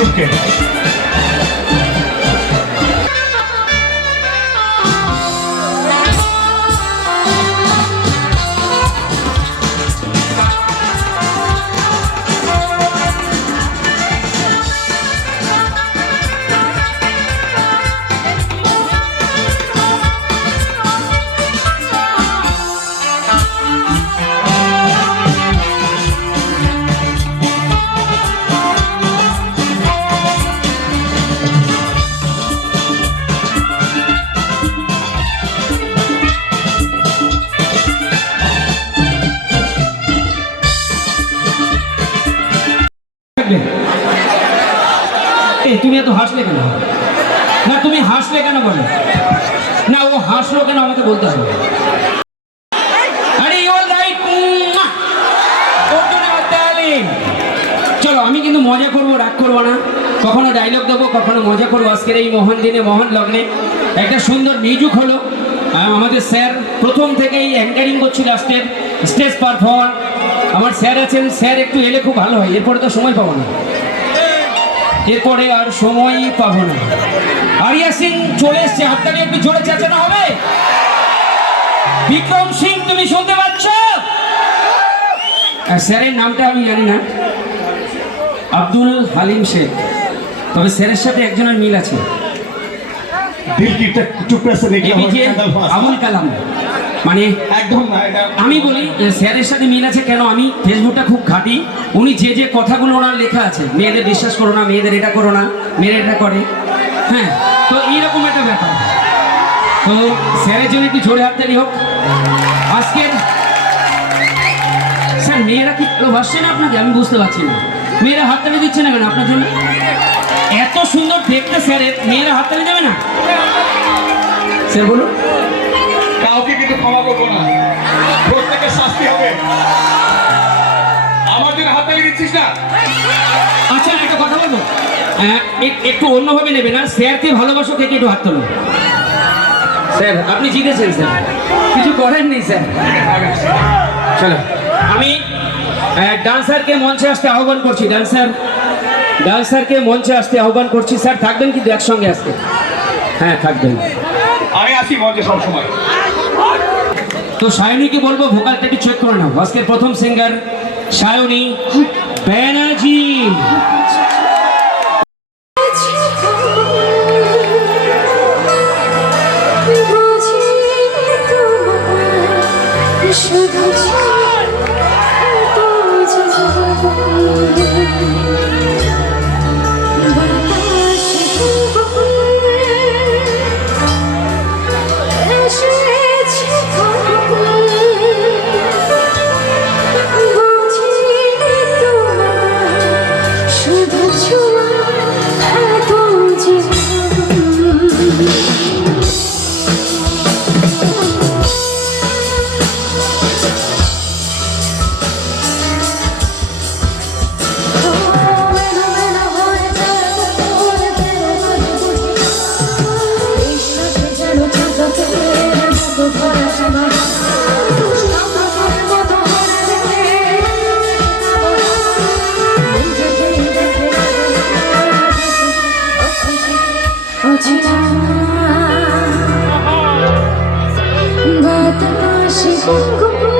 চুপকে থাকবে এই, তুমি এত হাসলে কেন? না, তুমি হাসলে কেন বলো? না, ও হাসলো কেন আমাকে বলতে হবে? চলো, আমি কিন্তু মজা করব, রাগ করব না। কখনো ডায়লগ দেবো, কখনো মজা করব। আজকের এই মহান দিনে, মহান লগ্নে একটা সুন্দর মিউজিক হলো। আমাদের স্যার প্রথম থেকেই অ্যাঙ্কারিং করছিল স্টেজ স্টেজ পারফর্মার আমার স্যার আছেন স্যার একটু এলে খুব ভালো হয় এরপরে তো সময় পাবো না। এরপরে আর সময়ই পাবো না। আরিয়া সিং চলে এসছে হাততালি একটু জোরে চেঁচানো হবে। বিক্রম সিং তুমি শুনতে পাচ্ছ? আর স্যারের নামটা আমি জানি না। আব্দুল হালিম শেখ। তবে স্যারের সাথে একজনের মিল আছে। আবুল কালাম। মানে একদম আমি বলি স্যারের সাথে মিল আছে কেন? আমি ফেসবুকটা খুব ঘাঁটি। উনি যে যে কথাগুলো ওনার লেখা আছে মেয়েদের বিশ্বাস করো না মেয়েদের এটা করো না মেয়েরা এটা করে। হ্যাঁ তো এইরকম একটা ব্যাপার। তো স্যারের জন্য একটু জোরে হাততালি হোক। আজকের স্যার মেয়েরা কি ভালোবাসছে না আপনাকে? আমি বুঝতে পারছি না। মেয়েরা হাত হাততালি দিচ্ছে না কেন আপনার জন্য? এত সুন্দর দেখতে স্যারের মেয়েরা হাত হাততালি দেবে না? স্যার বলুন। কাউকে ক্ষমা করব না। প্রত্যেকের শাস্তি হবে। আমার জন্য হাত তালি দিচ্ছিস না? আচ্ছা একটা কথা বলব একটু অন্যভাবে নেবে না স্যারকে ভালোবাসো থেকে একটু হাত তোলো। স্যার আপনি জিতেছেন স্যার। কিছু করেননি স্যার। চলো। আমি ডান্সারকে মঞ্চে আসতে আহ্বান করছি ডান্সার ডান্সারকে মঞ্চে আসতে আহ্বান করছি। স্যার থাকবেন কিন্তু একসঙ্গে আসতে হ্যাঁ থাকবেন। আমি আসি মঞ্চে সবসময়। তো সায়নীকে বলব ভোকালটা একটু চেক করে নাও। আজকের প্রথম সিঙ্গার সায়নী ব্যানার্জি। 是天空。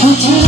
如今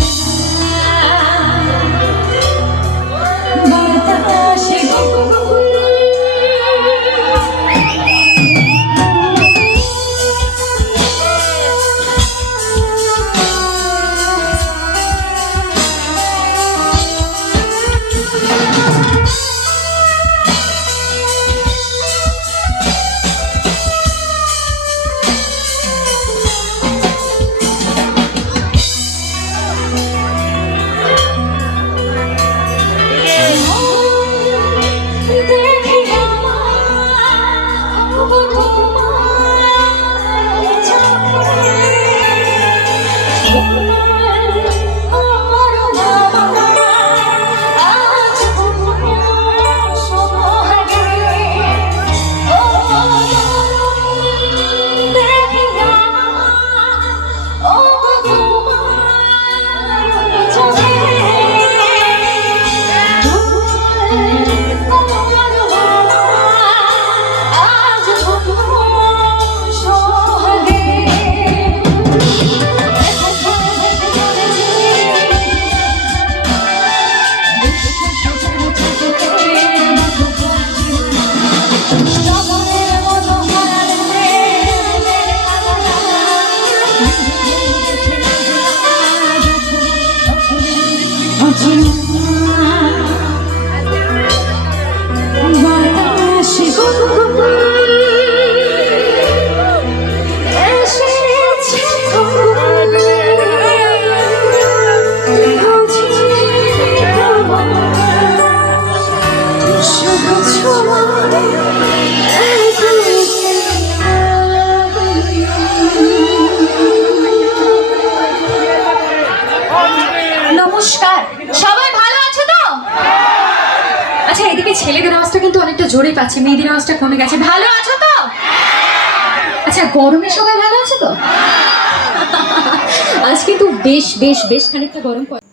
ছেলেদের আওয়াজটা কিন্তু অনেকটা জোরে পাচ্ছে, মেয়েদের আওয়াজটা কমে গেছে। ভালো আছো তো? আচ্ছা গরমের সময় ভালো আছো তো? আজ কিন্তু বেশ বেশ বেশ খানিকটা গরম পড়ে।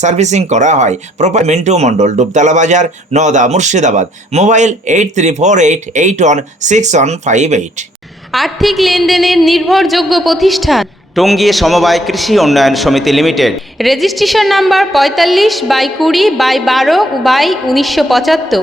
সার্ভিসিং করা হয়। প্রপার মিন্টু মণ্ডল ডুবতলা বাজার Naoda Murshidabad. Mobile eight three four eight eight one six one five eight. আর্থিক লেনদেনের নির্ভরযোগ্য প্রতিষ্ঠান। টঙ্গী সমবায় কৃষি উন্নয়ন সমিতি লিমিটেড। রেজিস্ট্রেশন নাম্বার পঁয়তাল্লিশ বাই কুড়ি বাই বারো বাই উনিশশো পঁচাত্তর।